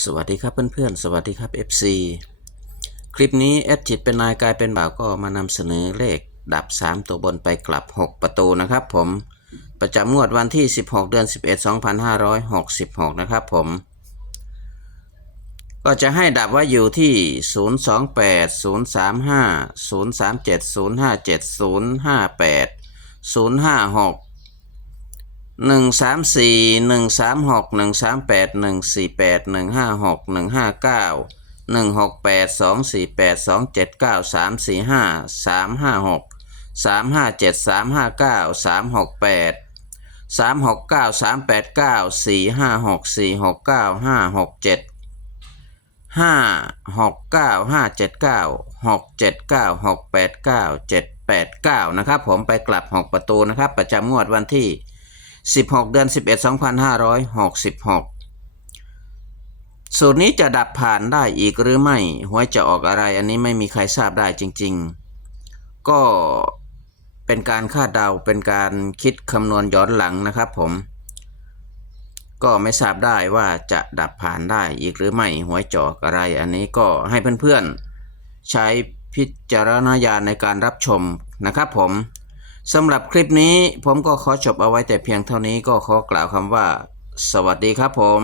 สวัสดีครับเพื่อนๆ สวัสดีครับ FC คลิปนี้แอดจิตเป็นนายกายเป็นบ่าวก็มานำเสนอเลขดับ 3 ตัวบนไปกลับ 6 ประตูนะครับผมประจำงวดวันที่ 16 เดือน 11 2566 นะครับผม ก็จะให้ดับว่าอยู่ที่ 028 035 037 057 058 056 หนึ่งสามสี่หนึ่งสามหกหนึ่งสามแปดหนึ่งสี่แปดหนึ่งห้าหกหนึ่งห้าเก้าหนึ่งหกแปดสองสี่แปดสองเจ็ดเก้าสามสี่ห้าสามห้าหกสามห้าเจ็ดสามห้าเก้าสามหกแปดสามหกเก้าสามแปดเก้าสี่ห้าหกสี่หกเก้าห้าหกเจ็ดห้าหกเก้าห้าเจ็ดเก้าหกเจ็ดเก้าหกแปดเก้าเจ็ดแปดเก้านะครับผมไปกลับหกประตูนะครับ ประจำงวดวันที่ 16 เดือน 11 2566 สูตรนี้จะดับผ่านได้อีกหรือไม่หวยจะออกอะไรอันนี้ไม่มีใครทราบได้จริง ๆ ก็เป็นการคาดเดาเป็นการคิดคำนวณย้อนหลังนะครับผม ก็ไม่ทราบได้ว่าจะดับผ่านได้อีกหรือไม่หวยจะออกอะไร อันนี้ก็ให้เพื่อนๆใช้พิจารณญาณในการรับชมนะครับผม สำหรับคลิปนี้ผมก็ขอจบเอาไว้แต่เพียงเท่านี้ก็ขอกล่าวคำว่า สวัสดีครับผม